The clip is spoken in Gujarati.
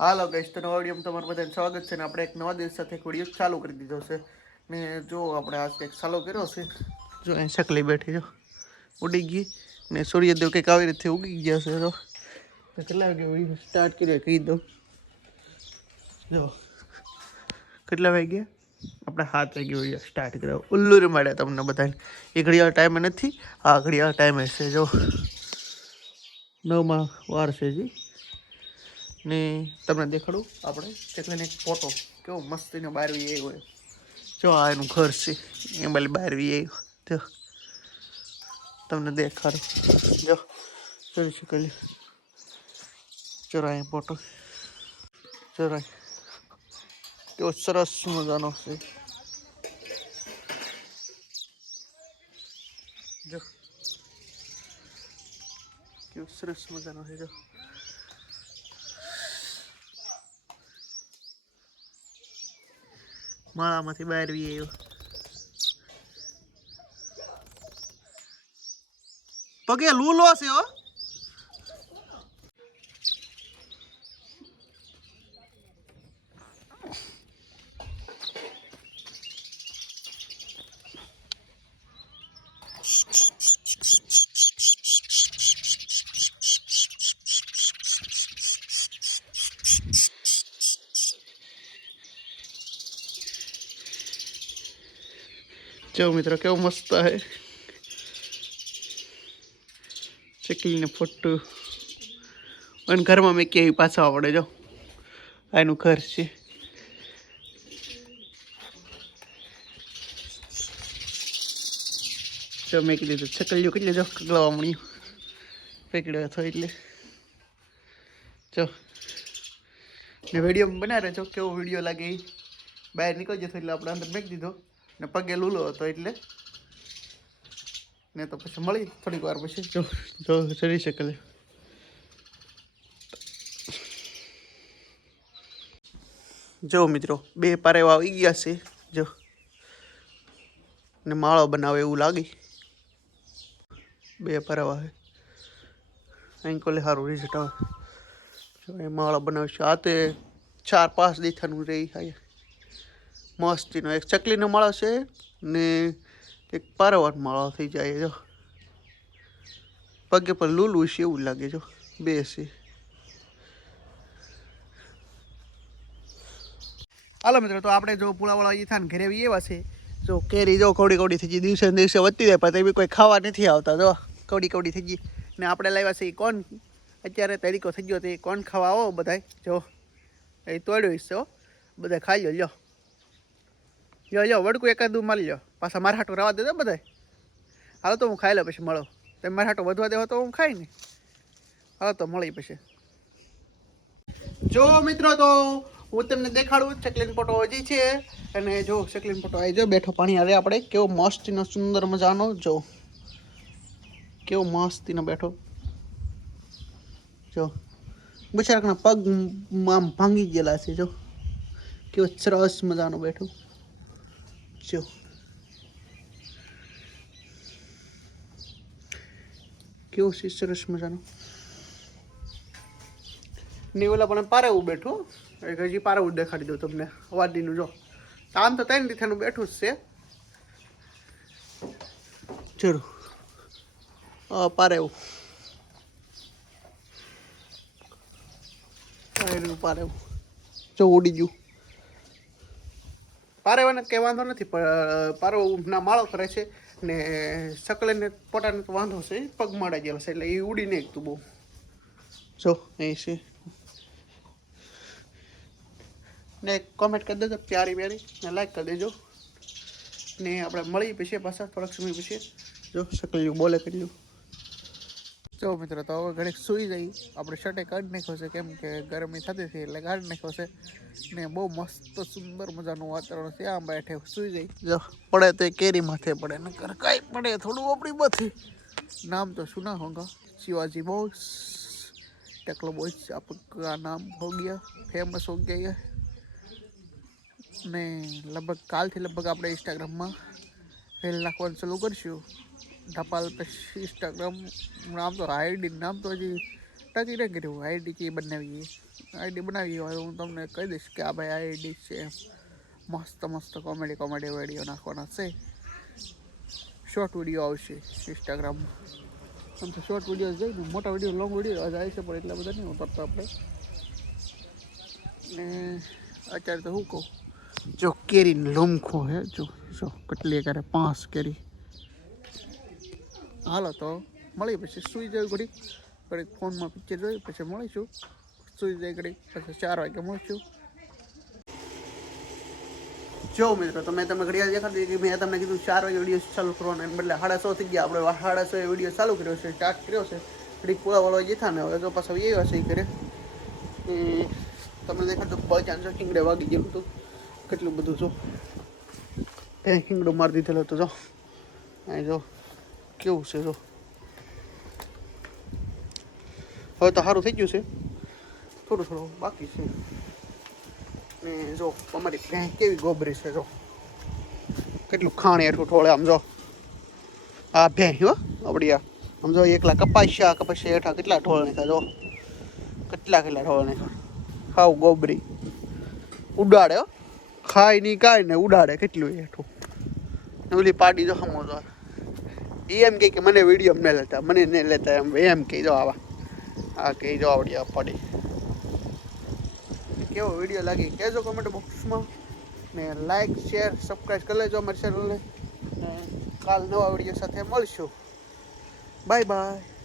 હાલો ગાઈસ, તો નવા વિડીયોમાં તમારું બધાને સ્વાગત છે ને આપણે એક નવા દિવસ સાથે એક વિડીયો ચાલુ કરી દીધો છે ને જો આપણે આજ કંઈક ચાલુ કર્યો છે। જો અહીં શકલી બેઠી જો ઉડી ગઈ ને સૂર્યદેવ કંઈક આવી રીતે ઉગી ગયા છે। તો કેટલા વાગે વિડીયો સ્ટાર્ટ કર્યો કહી દઉં। જો કેટલા વાગ્યા આપણે 7 વાગે વિડીયો સ્ટાર્ટ કર્યો। ઉલ્લુ રે મળ્યા તમને બધાને એ ઘડિયાળ ટાઈમે નથી, આ ઘડિયાળ ટાઈમે છે। જો 9 વાર છે જી ને તમને દેખાડું આપણે ચકલીને એક ફોટો કેવો મસ્તીનો બારવી આવ્યો હોય। જો આ એનું ઘર છે, એ બાલી બારવી આવ્યો તો તમને દેખાડું। જો જોઈ શકો ચોરાય ફોટો ચોરાય કેવો સરસ મજાનો છે। જો કેવો સરસ મજાનો છે। જો માળામાંથી બારવી આવ્યો। પગે લૂલો છે હો। જો મિત્રો કેવો મસ્ત હે ચકલીને ફોટો અને ઘરમાં મેં કેવી પાછા આવડે। જો આનું ઘર છે। જો મેં કીધું ચકલીઓ કેટલી જો કગળવા મળ્યું પકડ્યો હતો એટલે જો ને વિડીયો બનાવી રહેજો કેવો વિડીયો લાગે એ બહાર નીકળી જતો એટલે આપણે અંદર મેકી દીધો ને પગે લૂલો હતો એટલે ને તો પછી મળી થોડીક વાર પછી જો જો ચડી શકે। જો મિત્રો બે પારેવા આવી ગયા છે। જો ને માળો બનાવે એવું લાગે બે પારેવા છે અહીં કોલે સારું રિઝલ્ટ આવે। જો એ માળો બનાવે છે આ તે 4-5 દીથાનું રહી થાય મસ્તીનો એક ચકલીનો માળો છે ને એક પારવાનો માળો થઈ જાય। જો પગે પર લૂલું છે એવું લાગે। જો બે છે। હાલો મિત્રો, તો આપણે જો પુલાવાળા એ થાય ને ઘરે એવા છે। જો કેરી જો કવડી કવડી થઈ ગઈ, દિવસે ને દિવસે વધતી જાય પણ બી કોઈ ખાવા નથી આવતા। જો કવડી કવડી થઈ ગઈ ને આપણે લાવ્યા છે એ કોણ અત્યારે તરીકો થઈ ગયો તો એ કોણ ખાવા આવો બધાય। જો એ તોડ્યું છે બધા ખાઈ લો। લ્યો લ્યો લ્યો વડકું એકાદું મારી લ્યો પાછા મારા હાટું રવા દેજો બધાય। હાલો તો હું ખાઈ લો પછી મળો। તમે મારા હાટું વધવા દેવો તો હું ખાઈ ને। હાલો તો મળી પછી। જો મિત્રો તો હું તમને દેખાડું ચકલીનો ફોટો હજી છે અને જો ચકલીનો ફોટો આવી જો બેઠો પાણી આવે આપણે કેવો મસ્તીનો સુંદર મજાનો। જો કેવો મસ્તીનો બેઠો। જો બિચારાના પગ આમ ભાંગી ગયેલા છે। જો કેવો સરસ મજાનો બેઠો। જો કેવો છે સરસ મજાનો ને ઓલા પણ પારેવું બેઠું હજી પારેવું દેખાડી દઉં તમને વાડીનું। જો આમ તો 3 દીથાનું બેઠું જ છે। જરૂર પારેવું પારેવું જો ઉડી ગયું। પારેવાને કંઈ વાંધો નથી પણ પારો ના માળો કરે છે ને સકલીને પોતાને તો વાંધો છે પગ માડા ગયેલા છે એટલે એ ઉડી નહીં તું બહુ। જો એ છે ને કોમેન્ટ કરી દેજો પ્યારી પ્યારી ને લાઈક કરી દેજો ને આપણે મળી પછી પાછા થોડાક સમય પછી। જો સકલી બોલે કર્યું। જો મિત્રો તો હવે ઘડીક સૂઈ જઈ આપણે શર્ટે કાઢી નાખ્યો છે કેમ કે ગરમી થતી હતી એટલે કાઢી નાખ્યો છે ને બહુ મસ્ત સુંદર મજાનું વાતાવરણ છે। આમ બેઠે સૂઈ જઈ જો પડે તો કેરી માથે પડે ને કાંઈ પડે થોડું આપણી માથે। नाम तो सुना होगा शिवाजी बॉस टेक्लो बॉस आपका नाम हो गया फेमस हो गया है ने लगभग काल थी लगभग આપણે ઇન્સ્ટાગ્રામમાં રીલ નાખવાનું ચાલુ કરશું। ધપાલ પછી ઇન્સ્ટાગ્રામ નામ તો આઈડી નામ તો હજી નક્કી ન કર્યું આઈડી કઈ બનાવીએ. આઈડી બનાવી હોય હું તમને કહી દઈશ કે આ ભાઈ આઈડી છે. મસ્ત મસ્ત કોમેડી વિડીયો નાખવાના છે. શોર્ટ વિડીયો આવશે ઇન્સ્ટાગ્રામમાં. આમ તો શોર્ટ વિડીયો જોઈને મોટા વિડીયો લોંગ વિડીયો જાય છે પણ એટલા બધા નહીં ઉતરતા આપણે. ને અત્યારે તો શું કહું, જો કેરી લોમખો હે જો કેટલી કરે 5 કેરી. હાલો તો મળી પછી સુઈ જાય ઘડીક ફોનમાં પિક્ચર જોઈ પછી મળીશું. સુઈ જાય ઘડીક પછી 4 વાગે મળીશું. જો મિત્રો તો મેં તમને ઘડિયાળ દેખાડી કે મેં તમને કીધું 4 વાગે વિડીયો ચાલુ કરવાનો એને બદલે 6:30 થઈ ગયા. આપણે 6:30 વિડીયો ચાલુ કર્યો છે, સ્ટાર્ટ કર્યો છે. ઘડીક પૂળાવાળો જતા ને હવે તો પાછા એ હશે કરે તમને દેખાડતો બચાન જો કિંગડે વાગી ગયેલું હતું કેટલું બધું જો ત્યાં કિંગડો મારી દીધેલો હતો. જો અહીં જો કેવું છે જો હવે તો સારું થઈ ગયું છે, થોડું બાકી છે. ને જો અમારી ભેંસ કેવી ગોબરી છે, જો કેટલું ખાણી એટલું ઠોળે. આમ જો આ ભેંસ હો આપણી આમ જો એકલા કપાસ્યા હેઠા કેટલા ઠોળ નાખ્યા. જો કેટલા ઠોળ નાખ્યા. હાવ ગોબરી ઉડાડે હો, ખાય નહીં કાંઈ ને ઉડાડે કેટલું હેઠું. ઓલી પાડી જો હમો જો એમ કે મને વિડીયો ન લેતા, મને નહીં લેતા એમ કહી દો. આવા આ કહી દો આવડી પાડી. કેવો વિડીયો લાગી કહેજો કમેન્ટ બોક્સમાં. ને લાઈક શેર સબસ્ક્રાઈબ કરી લેજો અમારી ચેનલને. ને કાલ નવા વિડીયો સાથે મળશું. Bye bye.